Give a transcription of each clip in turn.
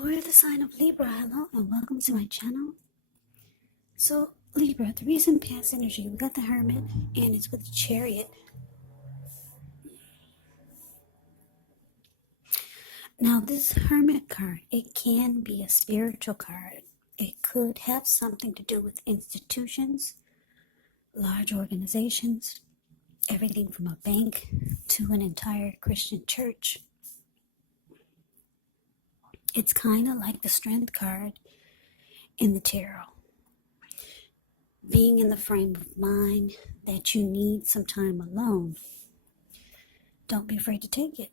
For the sign of Libra, hello and welcome to my channel. So Libra, the recent past energy, we got the Hermit and it's with the Chariot. Now this Hermit card, it can be a spiritual card. It could have something to do with institutions, large organizations, everything from a bank to an entire Christian church. It's kind of like the Strength card in the tarot. Being in the frame of mind that you need some time alone. Don't be afraid to take it.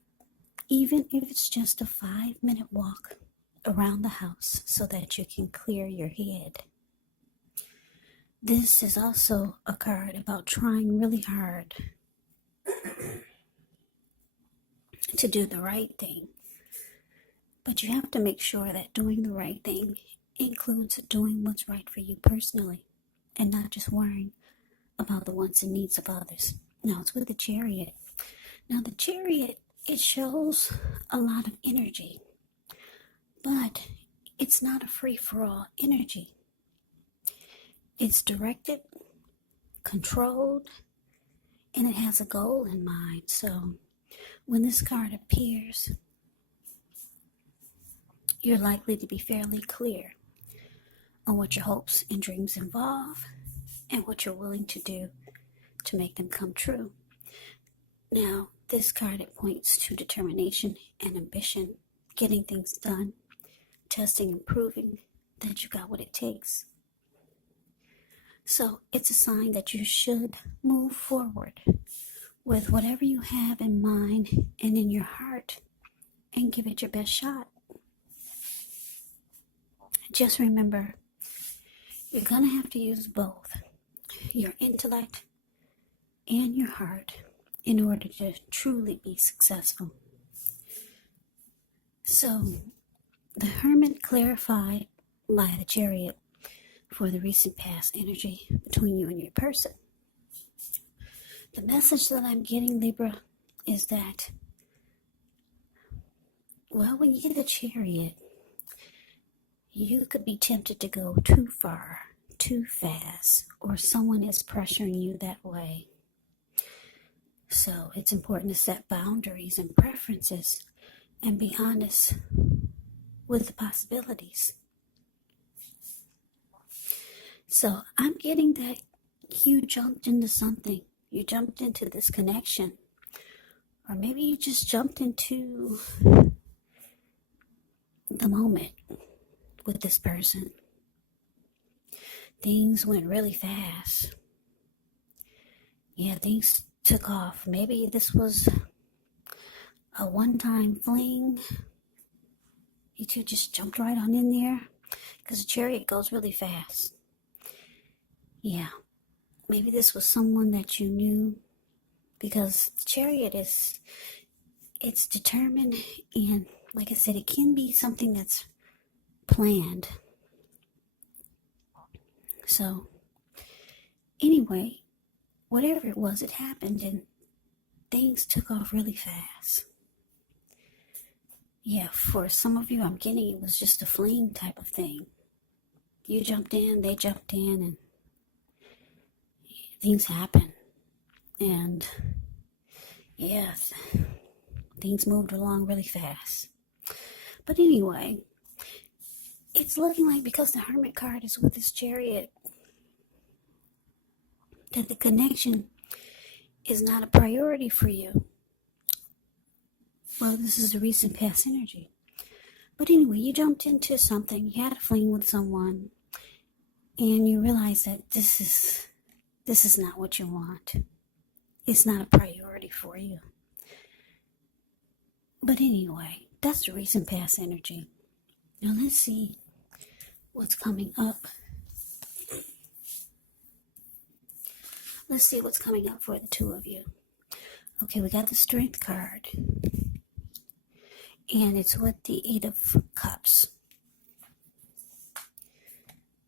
Even if it's just a 5-minute walk around the house so that you can clear your head. This is also a card about trying really hard to do the right thing. But you have to make sure that doing the right thing includes doing what's right for you personally and not just worrying about the wants and needs of others. Now, it's with the Chariot. Now, the Chariot, it shows a lot of energy, but it's not a free-for-all energy. It's directed, controlled, and it has a goal in mind. So, when this card appears, you're likely to be fairly clear on what your hopes and dreams involve and what you're willing to do to make them come true. Now, this card, it points to determination and ambition, getting things done, testing and proving that you got what it takes. So it's a sign that you should move forward with whatever you have in mind and in your heart and give it your best shot. Just remember, you're going to have to use both your intellect and your heart in order to truly be successful. So, the Hermit clarified by the Chariot for the recent past energy between you and your person. The message that I'm getting, Libra, is that, well, when you get the Chariot, you could be tempted to go too far, too fast, or someone is pressuring you that way. So it's important to set boundaries and preferences and be honest with the possibilities. So I'm getting that you jumped into something. You jumped into this connection. Or maybe you just jumped into the moment with this person. Things went really fast. Yeah, things took off. Maybe this was a one-time fling. You two just jumped right on in there because the Chariot goes really fast. Yeah, maybe this was someone that you knew because the Chariot it's determined, and like I said, it can be something that's planned. So anyway, whatever it was, it happened and things took off really fast. Yeah, for some of you, I'm getting it was just a fling type of thing. You jumped in, they jumped in, and things happen. And yeah, things moved along really fast. But anyway, it's looking like because the Hermit card is with this Chariot, that the connection is not a priority for you. Well, this is the recent past energy. But anyway, you jumped into something, you had a fling with someone, and you realize that this is not what you want. It's not a priority for you. But anyway, that's the recent past energy. Now let's see what's coming up. Let's see what's coming up for the two of you. Okay, we got the Strength card. And it's with the 8 of Cups.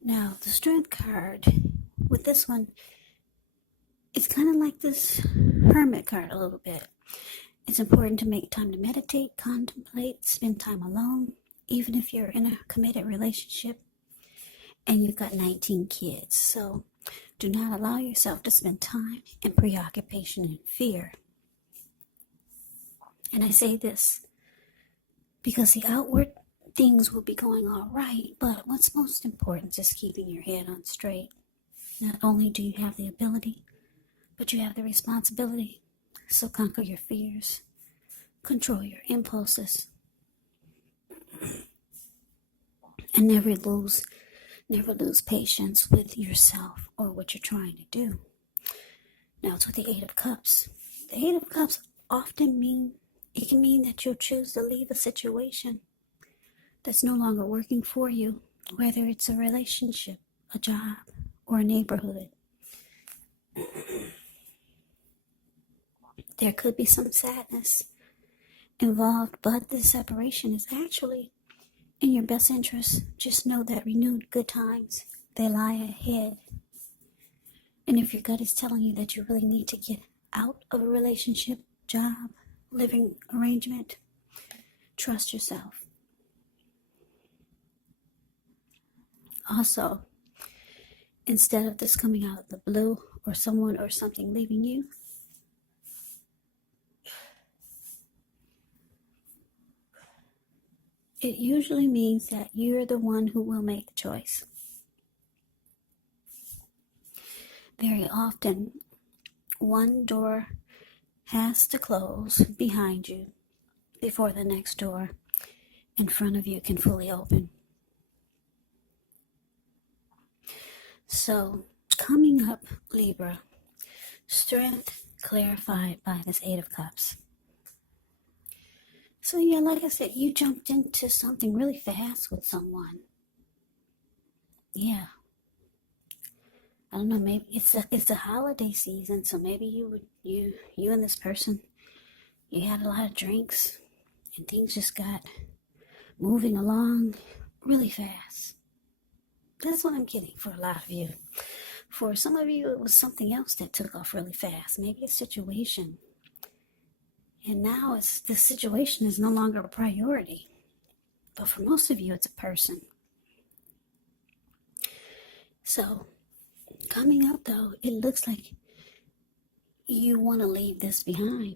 Now, the Strength card, with this one, it's kind of like this Hermit card a little bit. It's important to make time to meditate, contemplate, spend time alone, even if you're in a committed relationship and you've got 19 kids. So do not allow yourself to spend time in preoccupation and fear. And I say this because the outward things will be going all right, but what's most important is keeping your head on straight. Not only do you have the ability, but you have the responsibility. So conquer your fears, control your impulses, and never lose patience with yourself or what you're trying to do. Now it's with the Eight of Cups. The Eight of Cups often can mean that you'll choose to leave a situation that's no longer working for you, whether it's a relationship, a job, or a neighborhood. There could be some sadness involved, but this separation is actually in your best interest. Just know that renewed good times, they lie ahead. And if your gut is telling you that you really need to get out of a relationship, job, living arrangement, trust yourself. Also, instead of this coming out of the blue or someone or something leaving you, it usually means that you're the one who will make the choice. Very often, one door has to close behind you before the next door in front of you can fully open. So, coming up, Libra, strength clarified by this Eight of Cups. So yeah, like I said, you jumped into something really fast with someone. Yeah. I don't know, maybe it's a holiday season, so maybe you and this person, you had a lot of drinks and things just got moving along really fast. That's what I'm getting for a lot of you. For some of you, it was something else that took off really fast. Maybe a situation. And now the situation is no longer a priority. But for most of you, it's a person. So, coming up though, it looks like you want to leave this behind.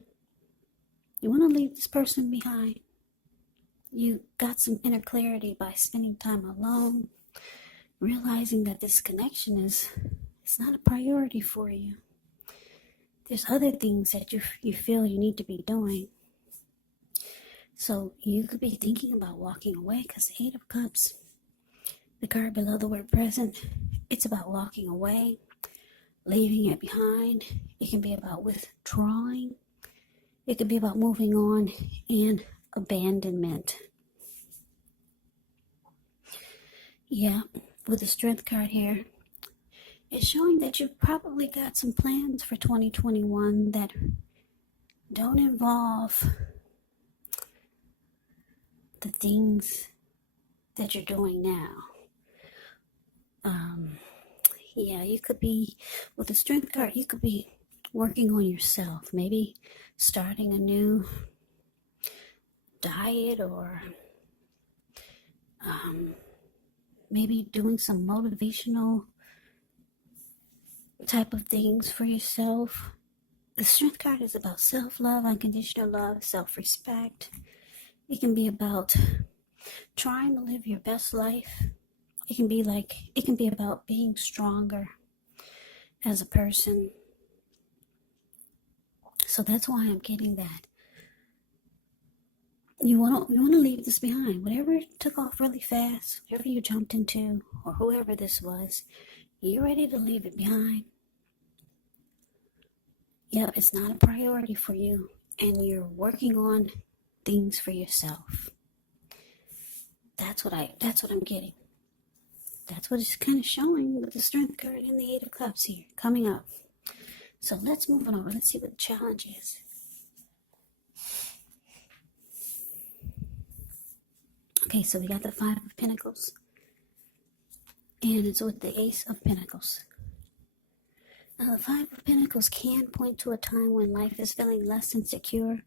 You want to leave this person behind. You got some inner clarity by spending time alone, realizing that this connection it's not a priority for you. There's other things that you feel you need to be doing. So you could be thinking about walking away, because the Eight of Cups, the card below the word present, it's about walking away, leaving it behind. It can be about withdrawing. It could be about moving on and abandonment. Yeah, with the Strength card here, it's showing that you've probably got some plans for 2021 that don't involve the things that you're doing now. Yeah, you could be, with the Strength card, you could be working on yourself, maybe starting a new diet, or maybe doing some motivational type of things for yourself. The Strength card is about self-love, unconditional love, self-respect. It can be about trying to live your best life. It can be about being stronger as a person. So that's why I'm getting that. You want to leave this behind. Whatever took off really fast, whatever you jumped into, or whoever this was, you're ready to leave it behind. Yep, it's not a priority for you, and you're working on things for yourself. That's what I'm getting. That's what it's kind of showing with the Strength card and the Eight of Cups here coming up. So let's move on over. Let's see what the challenge is. Okay, so we got the Five of Pentacles, and it's with the Ace of Pentacles. Now, the Five of Pentacles can point to a time when life is feeling less insecure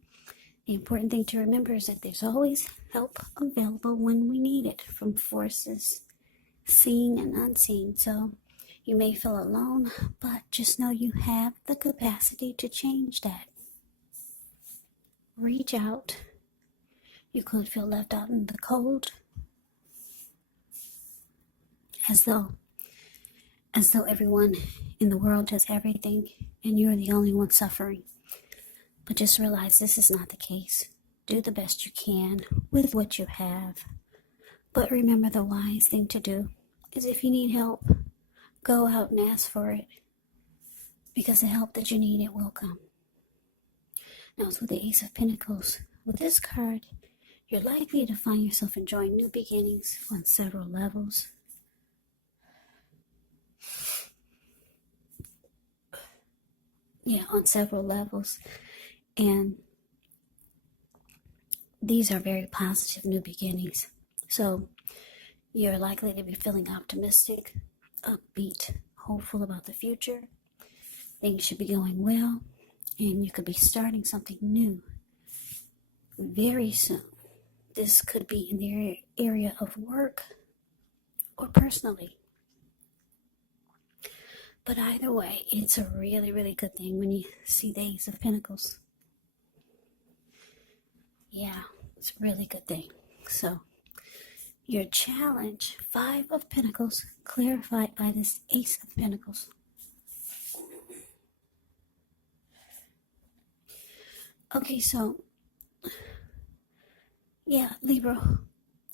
The important thing to remember is that there's always help available when we need it from forces seen and unseen. So you may feel alone, but just know you have the capacity to change that. Reach out. You could feel left out in the cold, as though everyone in the world has everything and you're the only one suffering. But just realize this is not the case. Do the best you can with what you have. But remember, the wise thing to do is, if you need help, go out and ask for it, because the help that you need, it will come. Now, it's with the Ace of Pentacles. With this card, you're likely to find yourself enjoying new beginnings on several levels. On several levels. And these are very positive new beginnings. So you're likely to be feeling optimistic, upbeat, hopeful about the future. Things should be going well, and you could be starting something new very soon. This could be in the area of work or personally. But either way, it's a really, really good thing when you see the Ace of Pentacles. Yeah, it's a really good thing. So, your challenge, 5 of Pentacles, clarified by this Ace of Pentacles. Okay, so, Libra,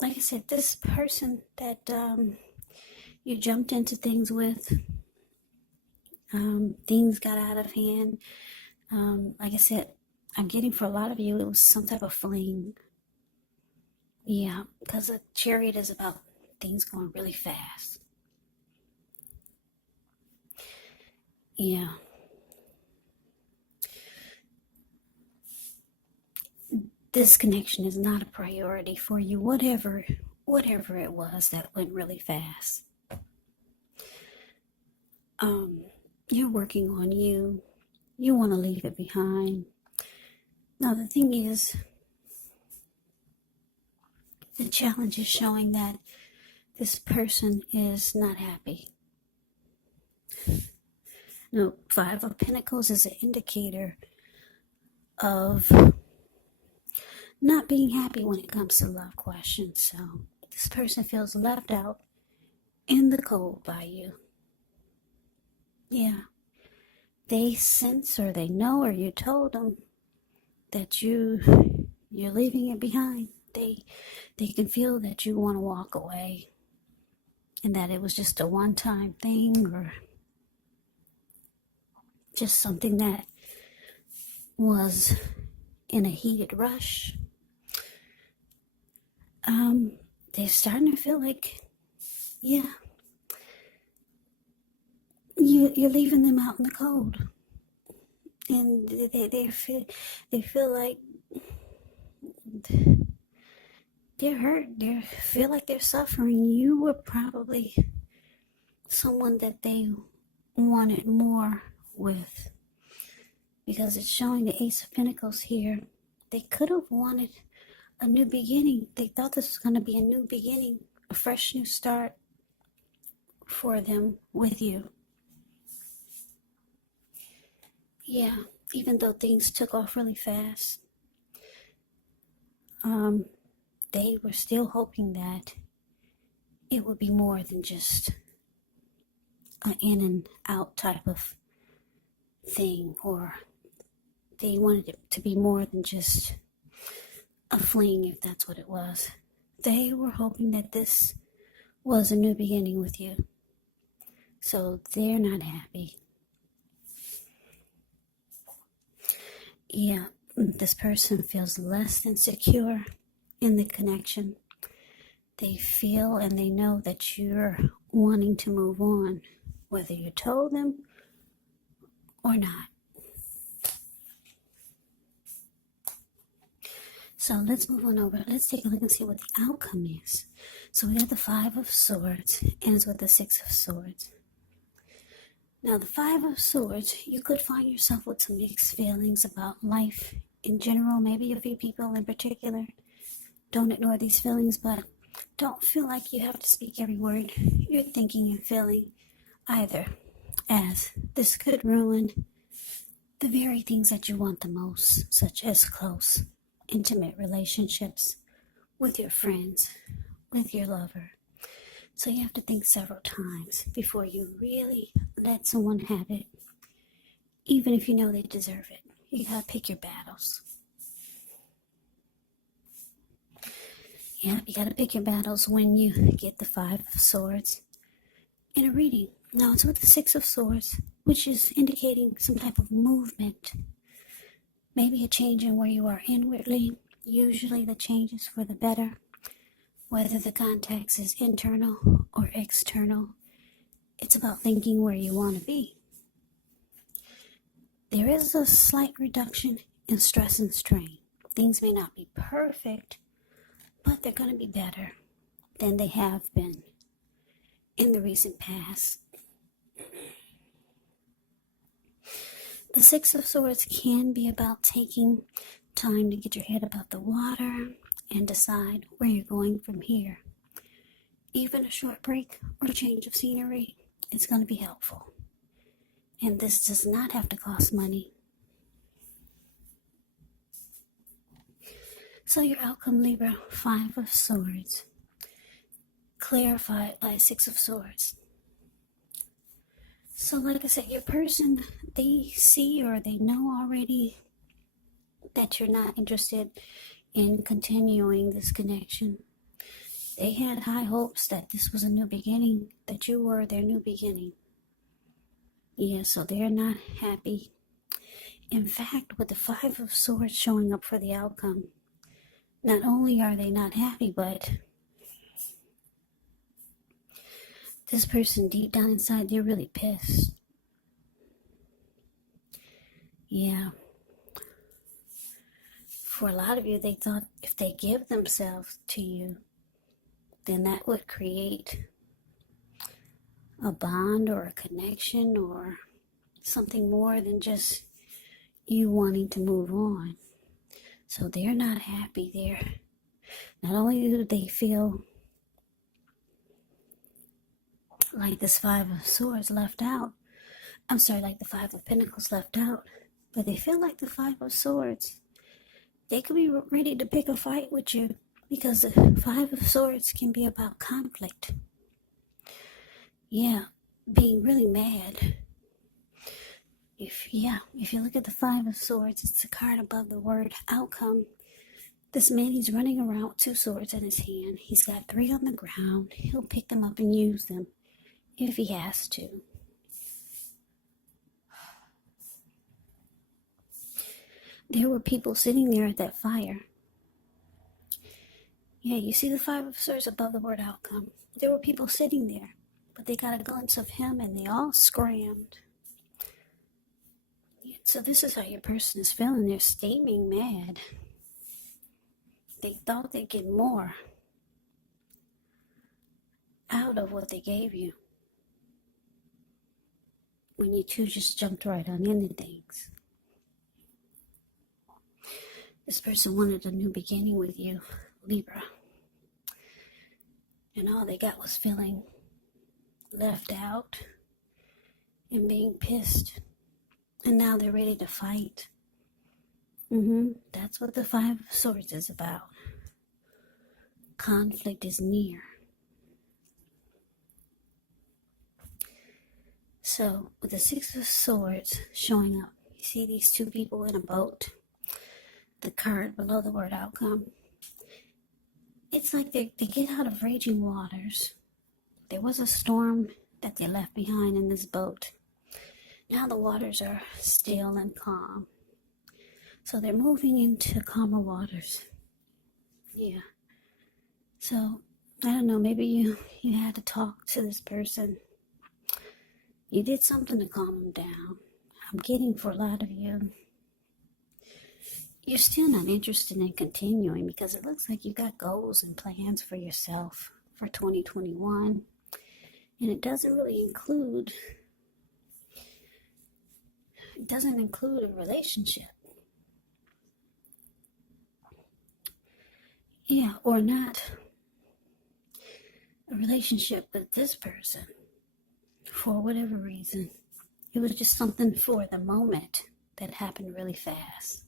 like I said, this person that you jumped into things with, things got out of hand. Like I said, I'm getting, for a lot of you, it was some type of fling. Yeah, because a Chariot is about things going really fast. Yeah. This connection is not a priority for you, whatever it was that went really fast. You're working on you. You want to leave it behind. Now, the thing is, the challenge is showing that this person is not happy. No, 5 of Pentacles is an indicator of not being happy when it comes to love questions. So this person feels left out in the cold by you. Yeah. They sense, or they know, or you told them that you're leaving it behind. They can feel that you want to walk away, and that it was just a one-time thing, or just something that was in a heated rush. They're starting to feel like, you're leaving them out in the cold, and they feel like they're hurt. They feel like they're suffering. You were probably someone that they wanted more with, because it's showing the Ace of Pentacles here. They could have wanted a new beginning. They thought this was going to be a new beginning, a fresh new start for them with you. Yeah, even though things took off really fast, they were still hoping that it would be more than just an in and out type of thing, or they wanted it to be more than just a fling, if that's what it was. They were hoping that this was a new beginning with you. So they're not happy. Yeah, this person feels less than secure in the connection. They feel and they know that you're wanting to move on, whether you told them or not. So let's move on over. Let's take a look and see what the outcome is. So we got the 5 of Swords, and it's with the 6 of Swords. Now, the 5 of Swords, you could find yourself with some mixed feelings about life in general, maybe a few people in particular. Don't ignore these feelings, but don't feel like you have to speak every word you're thinking and feeling either, as this could ruin the very things that you want the most, such as close, intimate relationships with your friends, with your lover. So you have to think several times before you really let someone have it, even if you know they deserve it. You gotta pick your battles. Yeah, you gotta pick your battles when you get the Five of Swords in a reading. Now it's with the Six of Swords, which is indicating some type of movement. Maybe a change in where you are inwardly. Usually the change is for the better. Whether the context is internal or external, it's about thinking where you want to be. There is a slight reduction in stress and strain. Things may not be perfect, but they're going to be better than they have been in the recent past. The Six of Swords can be about taking time to get your head above the water and decide where you're going from here. Even a short break or change of scenery is going to be helpful. And this does not have to cost money. So your outcome, Libra, Five of Swords, clarified by Six of Swords. So like I said, your person, they see or they know already that you're not interested in continuing this connection. They had high hopes that this was a new beginning, that you were their new beginning. Yeah, so they're not happy. In fact, with the Five of Swords showing up for the outcome, not only are they not happy, but this person deep down inside, they're really pissed. Yeah. For a lot of you, they thought if they give themselves to you, then that would create a bond or a connection or something more than just you wanting to move on. So they're not happy. Not only do they feel like this Five of Swords left out, like the Five of Pentacles left out, but they feel like the Five of Swords, they could be ready to pick a fight with you, because the Five of Swords can be about conflict. Yeah, being really mad. If you look at the Five of Swords, it's the card above the word outcome. This man, he's running around with two swords in his hand. He's got three on the ground. He'll pick them up and use them if he has to. There were people sitting there at that fire. Yeah, you see the Five of Swords above the word outcome. There were people sitting there, but they got a glimpse of him and they all scrammed. Yeah, so this is how your person is feeling. They're steaming mad. They thought they'd get more out of what they gave you when you two just jumped right on into things. This person wanted a new beginning with you, Libra. And all they got was feeling left out and being pissed. And now they're ready to fight. That's what the Five of Swords is about. Conflict is near. So, with the Six of Swords showing up, you see these two people in a boat. The card below the word outcome. It's like they get out of raging waters. There was a storm that they left behind in this boat. Now the waters are still and calm. So they're moving into calmer waters. Yeah. So, I don't know, maybe you had to talk to this person. You did something to calm them down. I'm getting for a lot of you, you're still not interested in continuing because it looks like you got goals and plans for yourself for 2021. And it doesn't really include a relationship. Yeah, or not a relationship with this person for whatever reason. It was just something for the moment that happened really fast.